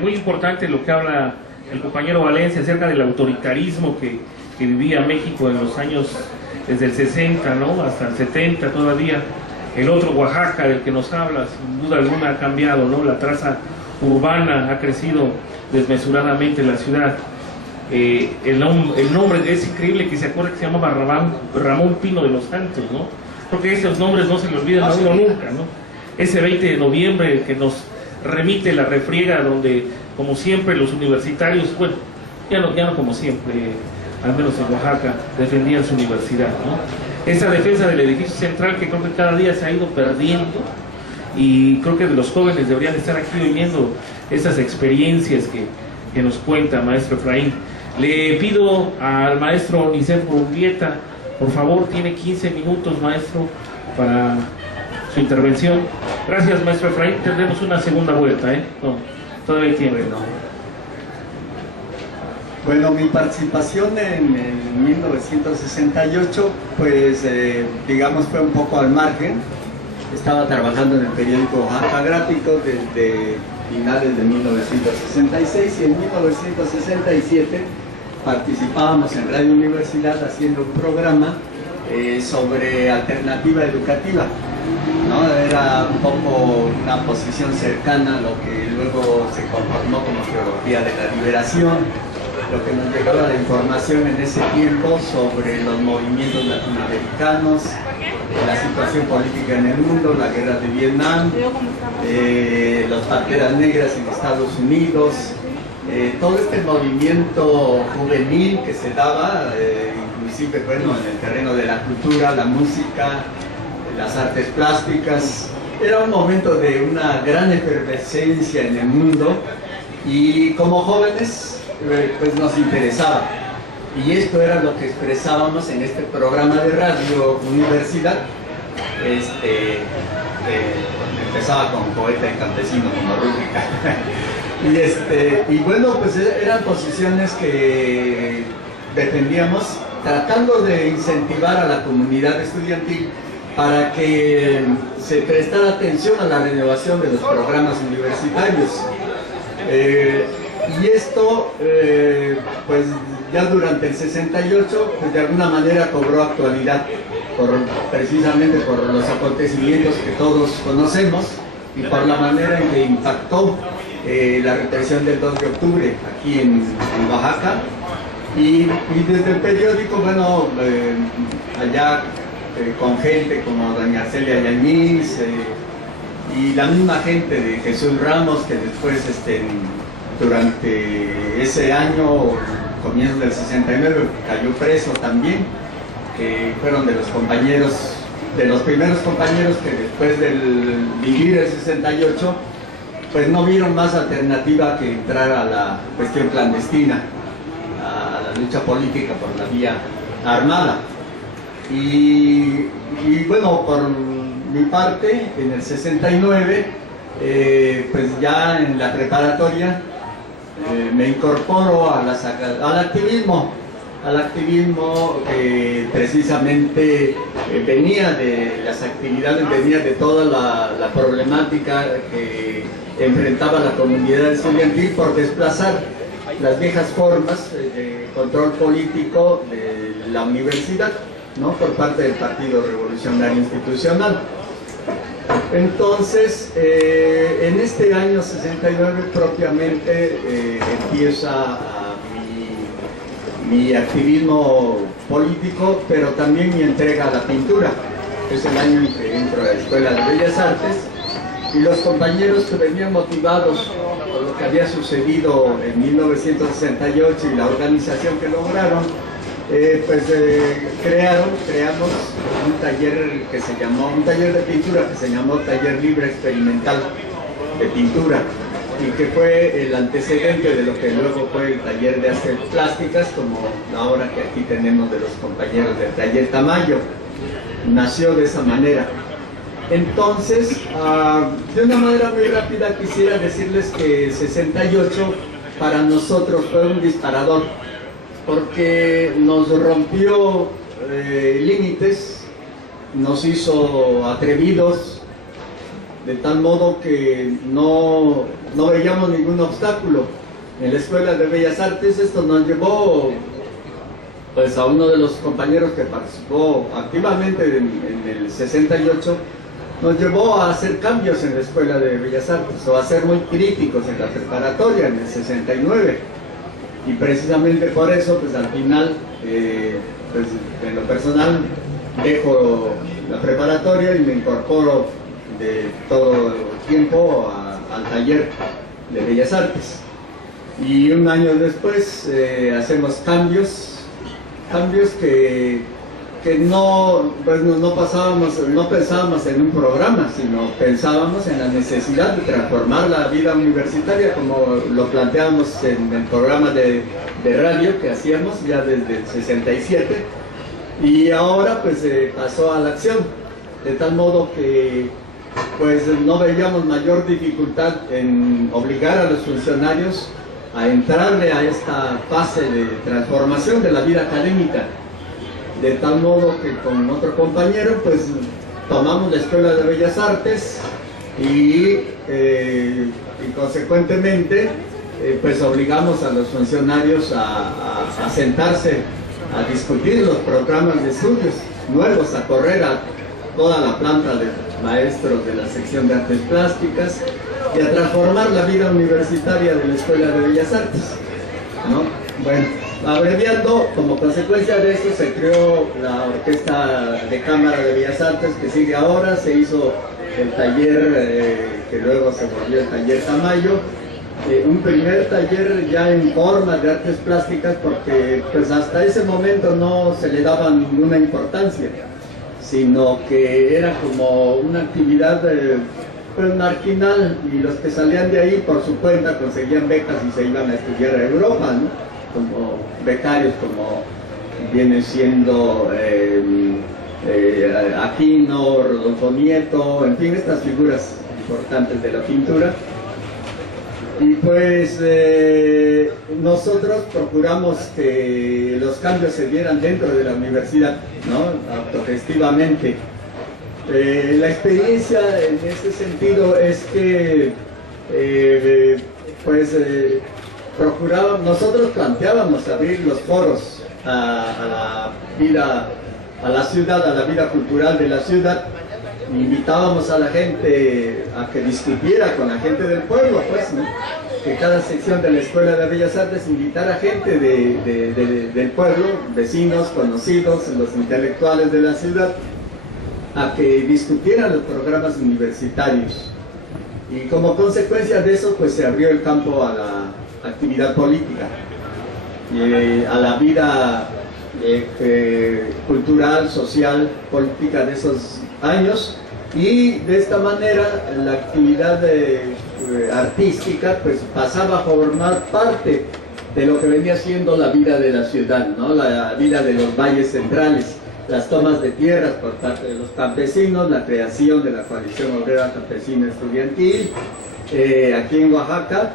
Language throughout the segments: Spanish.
Muy importante lo que habla el compañero Valencia acerca del autoritarismo que vivía México en los años desde el 60, ¿no?, hasta el 70 todavía. El otro Oaxaca del que nos habla, sin duda alguna ha cambiado, ¿no? La traza urbana ha crecido desmesuradamente en la ciudad. El nombre es increíble que se acuerde que se llamaba Ramón Pino de los Santos, ¿no? Porque esos nombres no se le olvidan a uno nunca, ¿no? Ese 20 de noviembre que nos remite la refriega, donde, como siempre, los universitarios, bueno, ya no como siempre, al menos en Oaxaca, defendían su universidad, ¿no? Esa defensa del edificio central que creo que cada día se ha ido perdiendo, y creo que los jóvenes deberían estar aquí oyendo esas experiencias que nos cuenta maestro Efraín. Le pido al maestro Nicef Urbieta, por favor, tiene 15 minutos, maestro, para su intervención. Gracias, maestro Efraín. Tendremos una segunda vuelta, ¿eh? No, todavía hay tiempo. Bueno, mi participación en 1968, pues, digamos, fue un poco al margen. Estaba trabajando en el periódico Oaxaca Gráfico desde finales de 1966, y en 1967 participábamos en Radio Universidad haciendo un programa sobre alternativa educativa, ¿no? Era un poco una posición cercana a lo que luego se conformó como Teología de la Liberación, lo que nos llegaba la información en ese tiempo sobre los movimientos latinoamericanos, la situación política en el mundo, la guerra de Vietnam, las Panteras Negras en Estados Unidos, todo este movimiento juvenil que se daba, inclusive, bueno, en el terreno de la cultura, la música, las artes plásticas. Era un momento de una gran efervescencia en el mundo, y como jóvenes pues nos interesaba, y esto era lo que expresábamos en este programa de Radio Universidad. Empezaba con Poeta y Campesino como rúbrica. Y bueno, pues eran posiciones que defendíamos, tratando de incentivar a la comunidad estudiantil para que se prestara atención a la renovación de los programas universitarios. Y esto, pues ya durante el 68, pues de alguna manera cobró actualidad, precisamente por los acontecimientos que todos conocemos y por la manera en que impactó la represión del 2 de octubre aquí en Oaxaca. Y desde el periódico, bueno, allá con gente como doña Arcelia Yaimis y la misma gente de Jesús Ramos, que después durante ese año, comienzo del 69, cayó preso también, que fueron de los primeros compañeros que después del vivir el 68, pues no vieron más alternativa que entrar a la cuestión clandestina, a la lucha política por la vía armada. Y bueno, por mi parte, en el 69, pues ya en la preparatoria, me incorporo al activismo que precisamente venía de las actividades, venía de toda la problemática que enfrentaba la comunidad estudiantil por desplazar las viejas formas de control político de la universidad, ¿no?, por parte del Partido Revolucionario Institucional. Entonces, en este año 69 propiamente empieza mi activismo político, pero también mi entrega a la pintura. Es el año en que entro a la Escuela de Bellas Artes, y los compañeros que venían motivados por lo que había sucedido en 1968 y la organización que lograron, creamos un taller de pintura que se llamó Taller Libre Experimental de Pintura, y que fue el antecedente de lo que luego fue el taller de artes plásticas, como ahora que aquí tenemos de los compañeros del taller Tamayo. Nació de esa manera. Entonces, de una manera muy rápida quisiera decirles que 68 para nosotros fue un disparador, porque nos rompió límites, nos hizo atrevidos, de tal modo que no veíamos ningún obstáculo. En la Escuela de Bellas Artes esto nos llevó pues a uno de los compañeros que participó activamente en el 68, nos llevó a hacer cambios en la Escuela de Bellas Artes o a ser muy críticos en la preparatoria en el 69, y precisamente por eso pues al final pues, en lo personal dejo la preparatoria y me incorporo de todo el tiempo al taller de Bellas Artes, y un año después hacemos cambios que no pensábamos en un programa, sino pensábamos en la necesidad de transformar la vida universitaria, como lo planteábamos en el programa de radio que hacíamos ya desde el 67, y ahora pues pasó a la acción, de tal modo que pues no veíamos mayor dificultad en obligar a los funcionarios a entrarle a esta fase de transformación de la vida académica, de tal modo que con otro compañero pues tomamos la Escuela de Bellas Artes y consecuentemente pues obligamos a los funcionarios a sentarse a discutir los programas de estudios nuevos, a correr a toda la planta de maestros de la sección de artes plásticas y a transformar la vida universitaria de la Escuela de Bellas Artes, ¿no? Bueno, abreviando, como consecuencia de eso se creó la Orquesta de Cámara de Bellas Artes, que sigue ahora. Se hizo el taller que luego se volvió el taller Tamayo, un primer taller ya en forma de artes plásticas, porque pues hasta ese momento no se le daba ninguna importancia, sino que era como una actividad pues marginal, y los que salían de ahí por su cuenta conseguían becas y se iban a estudiar a Europa, ¿no? Como becarios, como viene siendo Aquino, Rodolfo Nieto, en fin, estas figuras importantes de la pintura. Y pues nosotros procuramos que los cambios se dieran dentro de la universidad, ¿no? Autogestivamente. La experiencia en ese sentido es que nosotros planteábamos abrir los foros a la vida, a la ciudad, a la vida cultural de la ciudad. Invitábamos a la gente a que discutiera con la gente del pueblo, pues, ¿no? Que cada sección de la Escuela de Bellas Artes invitara gente del pueblo, vecinos, conocidos, los intelectuales de la ciudad, a que discutieran los programas universitarios. Y como consecuencia de eso, pues se abrió el campo a la actividad política, a la vida cultural, social, política de esos años, y de esta manera la actividad artística pues pasaba a formar parte de lo que venía siendo la vida de la ciudad, ¿no? La vida de los valles centrales, las tomas de tierras por parte de los campesinos, la creación de la Coalición Obrera Campesina Estudiantil, aquí en Oaxaca,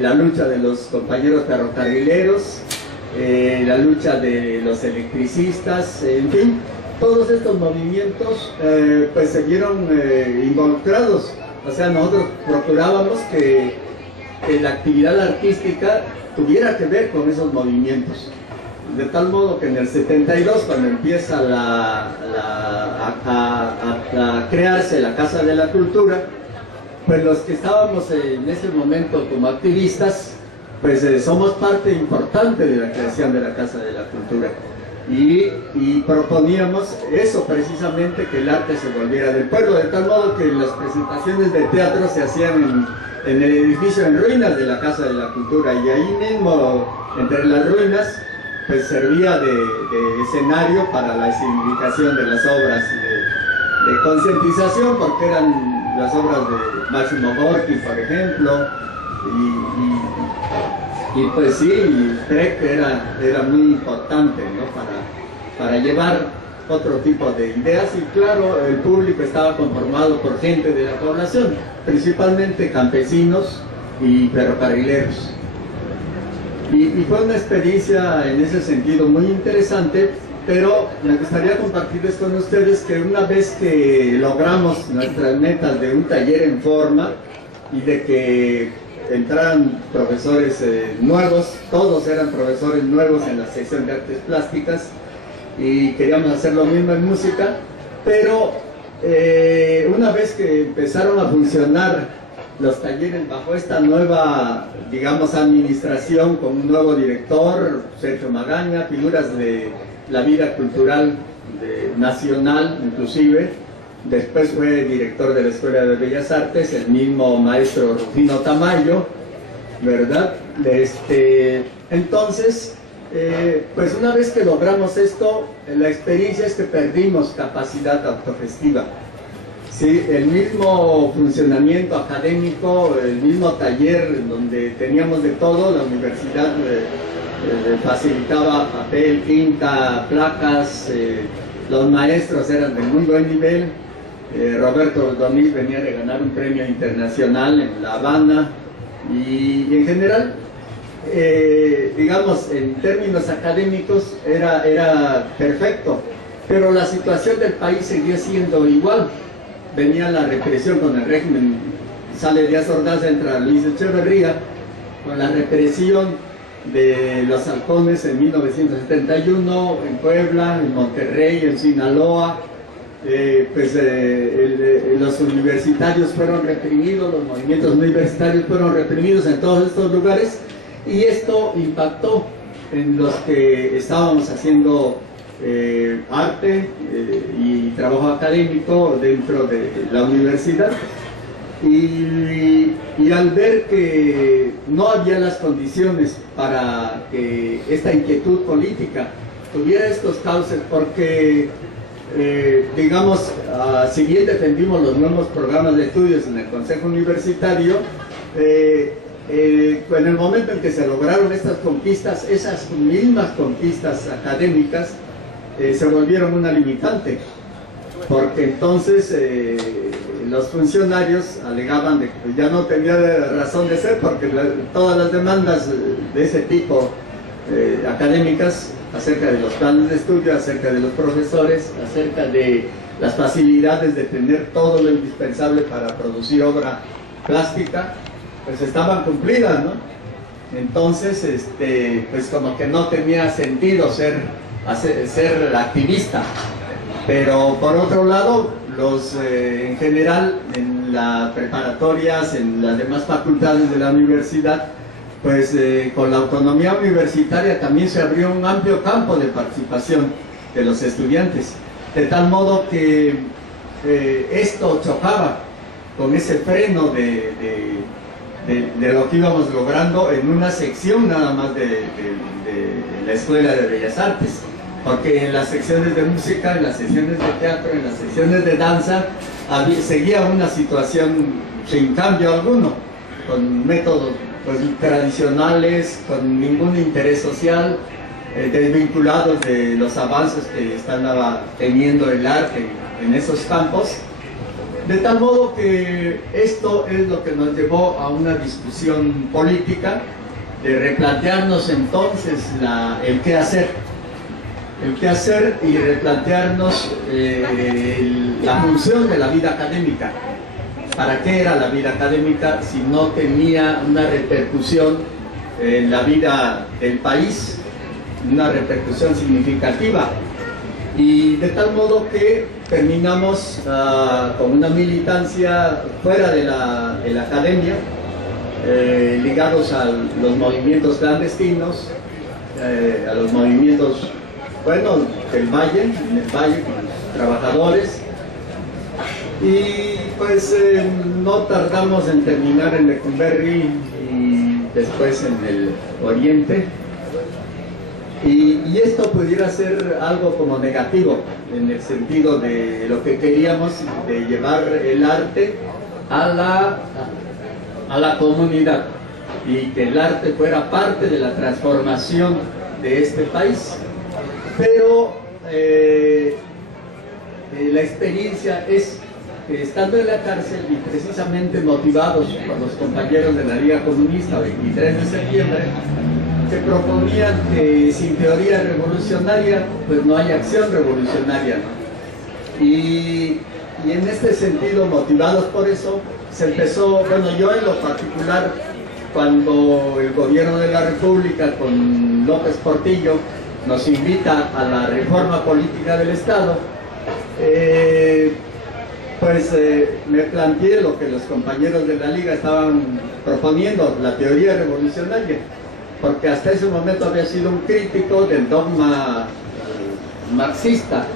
la lucha de los compañeros ferrocarrileros, la lucha de los electricistas, en fin, todos estos movimientos pues se vieron involucrados. O sea, nosotros procurábamos que la actividad artística tuviera que ver con esos movimientos, de tal modo que en el 72, cuando empieza a crearse la Casa de la Cultura, pues los que estábamos en ese momento como activistas, pues somos parte importante de la creación de la Casa de la Cultura, y proponíamos eso precisamente, que el arte se volviera del pueblo, de tal modo que las presentaciones de teatro se hacían en el edificio en ruinas de la Casa de la Cultura, y ahí mismo, entre las ruinas, pues servía de escenario para la escenificación de las obras de concientización, porque eran las obras de Máximo Gorki, por ejemplo, y pues sí, creo que era muy importante, ¿no? para llevar otro tipo de ideas. Y claro, el público estaba conformado por gente de la población, principalmente campesinos y ferrocarrileros. Y fue una experiencia en ese sentido muy interesante, pero me gustaría compartirles con ustedes que una vez que logramos nuestras metas de un taller en forma y de que entraran profesores nuevos, todos eran profesores nuevos en la sección de artes plásticas, y queríamos hacer lo mismo en música, pero una vez que empezaron a funcionar los talleres bajo esta nueva, digamos, administración, con un nuevo director, Sergio Magaña, figuras de la vida cultural nacional inclusive, después fue director de la Escuela de Bellas Artes, el mismo maestro Rufino Tamayo, ¿verdad? Entonces, pues una vez que logramos esto, la experiencia es que perdimos capacidad autogestiva. Sí, el mismo funcionamiento académico, el mismo taller donde teníamos de todo, la universidad facilitaba papel, tinta, placas, los maestros eran de muy buen nivel. Roberto Donís venía de ganar un premio internacional en La Habana, y en general, digamos, en términos académicos era perfecto, pero la situación del país seguía siendo igual. Venía la represión con el régimen, sale Díaz Ordaz, entra Luis Echeverría, con la represión de los halcones en 1971, en Puebla, en Monterrey, en Sinaloa. Los universitarios fueron reprimidos, los movimientos universitarios fueron reprimidos en todos estos lugares, y esto impactó en los que estábamos haciendo arte y trabajo académico dentro de la universidad, y al ver que no había las condiciones para que esta inquietud política tuviera estos cauces, porque digamos, si bien defendimos los nuevos programas de estudios en el Consejo Universitario, en el momento en que se lograron estas conquistas, esas mismas conquistas académicas se volvieron una limitante, porque entonces los funcionarios alegaban de que ya no tenía razón de ser, porque todas las demandas de ese tipo académicas, acerca de los planes de estudio, acerca de los profesores, acerca de las facilidades de tener todo lo indispensable para producir obra plástica, pues estaban cumplidas, ¿no? Entonces, pues como que no tenía sentido ser activista. Pero por otro lado, en general, en las preparatorias, en las demás facultades de la universidad, pues con la autonomía universitaria también se abrió un amplio campo de participación de los estudiantes, de tal modo que esto chocaba con ese freno de lo que íbamos logrando en una sección nada más de la Escuela de Bellas Artes, porque en las secciones de música, en las secciones de teatro, en las secciones de danza, seguía una situación sin cambio alguno, con métodos pues tradicionales, con ningún interés social, desvinculados de los avances que estaba teniendo el arte en esos campos, de tal modo que esto es lo que nos llevó a una discusión política, de replantearnos entonces el qué hacer y replantearnos la función de la vida académica. ¿Para qué era la vida académica si no tenía una repercusión en la vida del país, una repercusión significativa? Y de tal modo que terminamos con una militancia fuera de la academia, ligados a los movimientos clandestinos, a los movimientos, bueno, del Valle, en el Valle con los trabajadores. Y pues no tardamos en terminar en Lecumberri y después en el Oriente, y esto pudiera ser algo como negativo en el sentido de lo que queríamos, de llevar el arte a la comunidad, y que el arte fuera parte de la transformación de este país. Pero la experiencia es que, estando en la cárcel y precisamente motivados por los compañeros de la Liga Comunista, 23 de septiembre, se proponía que sin teoría revolucionaria, pues no hay acción revolucionaria, ¿no? Y en este sentido, motivados por eso, se empezó, bueno, yo en lo particular, cuando el gobierno de la República con López Portillo nos invita a la reforma política del Estado, me planteé lo que los compañeros de la Liga estaban proponiendo, la teoría revolucionaria, porque hasta ese momento había sido un crítico del dogma marxista,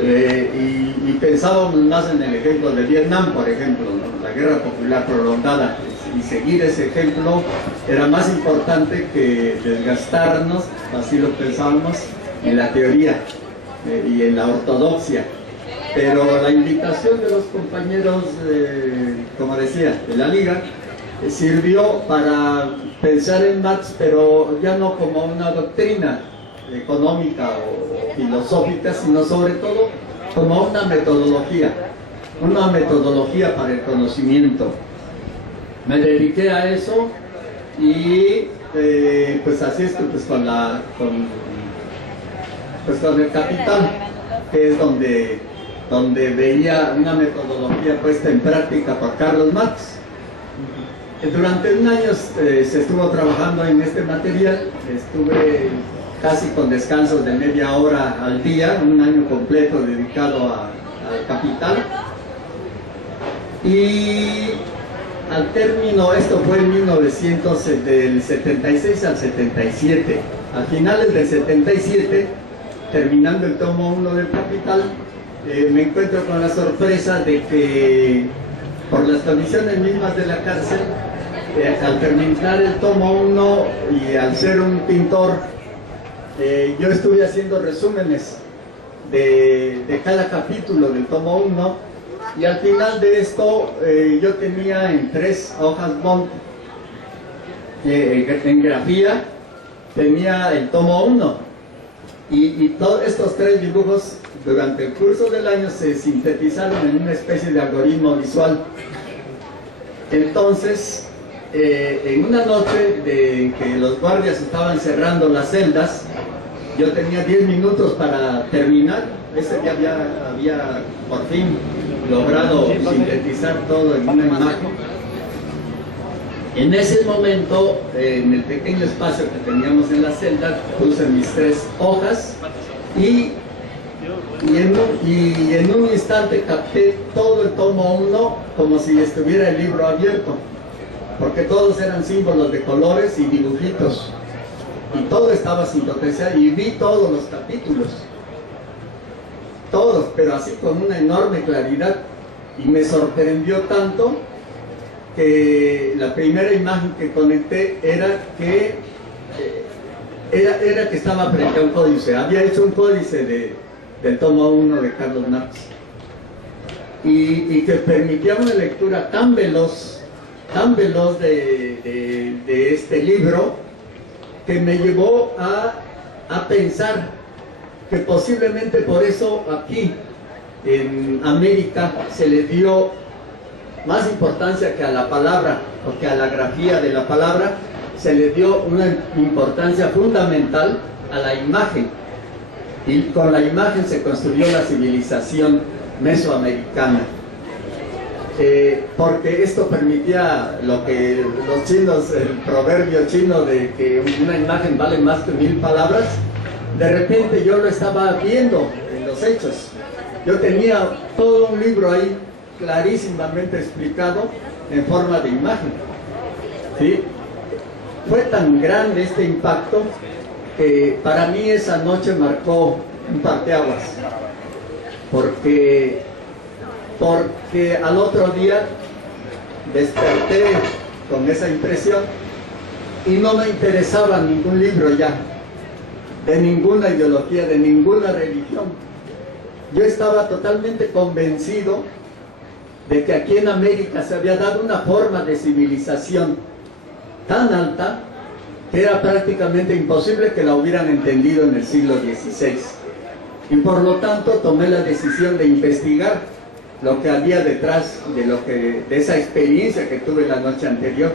y pensábamos más en el ejemplo de Vietnam, por ejemplo, ¿no? La guerra popular prolongada, y seguir ese ejemplo era más importante que desgastarnos, así lo pensábamos, en la teoría y en la ortodoxia. Pero la invitación de los compañeros, como decía, de la Liga, sirvió para pensar en Marx, pero ya no como una doctrina económica o filosófica, sino sobre todo como una metodología para el conocimiento. Me dediqué a eso y pues así es que pues con el Capital, que es donde veía una metodología puesta en práctica por Carlos Marx. Durante un año se estuvo trabajando en este material, estuve casi con descansos de media hora al día, un año completo dedicado al Capital. Y al término, esto fue en del 76 al 77, a finales del 77, terminando el tomo 1 del Capital, me encuentro con la sorpresa de que por las condiciones mismas de la cárcel, al terminar el tomo 1 y al ser un pintor, yo estuve haciendo resúmenes de cada capítulo del tomo 1, y al final de esto yo tenía en 3 hojas bond en grafía, tenía el tomo 1, y todos estos 3 dibujos durante el curso del año se sintetizaron en una especie de algoritmo visual. Entonces, en una noche de que los guardias estaban cerrando las celdas, yo tenía 10 minutos para terminar. Ese día había por fin logrado sintetizar todo en una imagen. En ese momento, en el pequeño espacio que teníamos en la celda, puse mis 3 hojas y en un instante capté todo el tomo 1 como si estuviera el libro abierto, porque todos eran símbolos de colores y dibujitos, y todo estaba sintetizado, y vi todos los capítulos, todos, pero así con una enorme claridad, y me sorprendió tanto que la primera imagen que conecté era que estaba frente a un códice. Había hecho un códice del tomo 1 de Carlos Marx, y que permitía una lectura tan veloz de este libro, que me llevó a pensar que posiblemente por eso aquí en América se le dio más importancia que a la palabra, o que a la grafía de la palabra, se le dio una importancia fundamental a la imagen, y con la imagen se construyó la civilización mesoamericana, porque esto permitía lo que los chinos, el proverbio chino de que una imagen vale más que 1000 palabras. De repente yo lo estaba viendo en los hechos. Yo tenía todo un libro ahí clarísimamente explicado en forma de imagen, ¿sí? Fue tan grande este impacto que para mí esa noche marcó un parteaguas, porque al otro día desperté con esa impresión y no me interesaba ningún libro ya, de ninguna ideología, de ninguna religión. Yo estaba totalmente convencido de que aquí en América se había dado una forma de civilización tan alta que era prácticamente imposible que la hubieran entendido en el siglo XVI. Y por lo tanto tomé la decisión de investigar lo que había detrás de esa experiencia que tuve la noche anterior,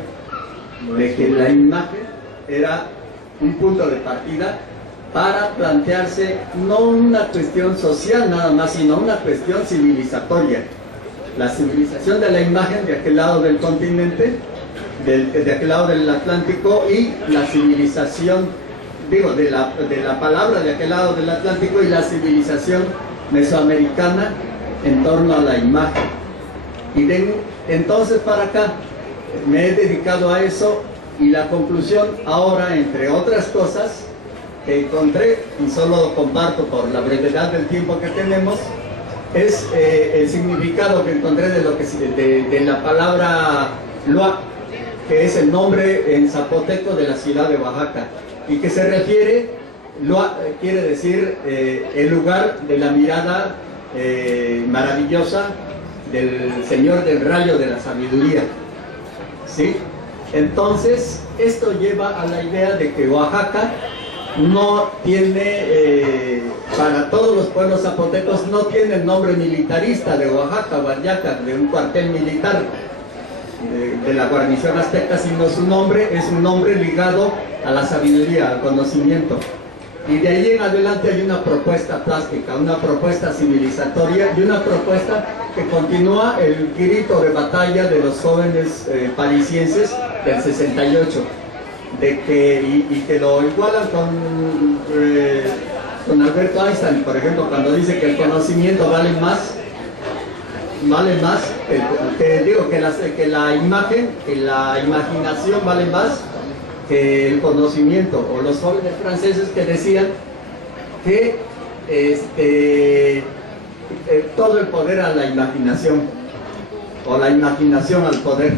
de que la imagen era un punto de partida para plantearse no una cuestión social nada más, sino una cuestión civilizatoria. La civilización de la imagen de aquel lado del continente, de aquel lado del Atlántico, y la civilización, digo, de la palabra de aquel lado del Atlántico, y la civilización mesoamericana en torno a la imagen. Y de entonces para acá me he dedicado a eso, y la conclusión ahora, entre otras cosas, que encontré, y solo comparto por la brevedad del tiempo que tenemos, es el significado que encontré de la palabra Loa, que es el nombre en zapoteco de la ciudad de Oaxaca, y que se refiere, Loa quiere decir el lugar de la mirada maravillosa del Señor del rayo de la sabiduría, ¿sí? Entonces, esto lleva a la idea de que Oaxaca no tiene, para todos los pueblos zapotecos, no tiene el nombre militarista de Oaxaca, Huayaca, de un cuartel militar de la guarnición azteca, sino su nombre es un nombre ligado a la sabiduría, al conocimiento. Y de ahí en adelante hay una propuesta plástica, una propuesta civilizatoria, y una propuesta que continúa el grito de batalla de los jóvenes parisienses del 68, de que, y que lo igualan con Alberto Einstein, por ejemplo, cuando dice que el conocimiento vale más que la imagen, que la imaginación vale más que el conocimiento. O los jóvenes franceses que decían que todo el poder a la imaginación, o la imaginación al poder,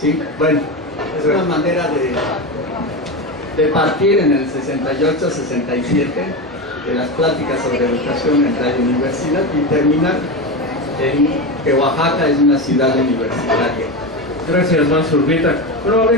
¿sí? Bueno, es una manera de partir en el 68-67 de las pláticas sobre educación en la universidad, y terminar en que Oaxaca es una ciudad universitaria. Gracias, Mansur Vita. Bueno,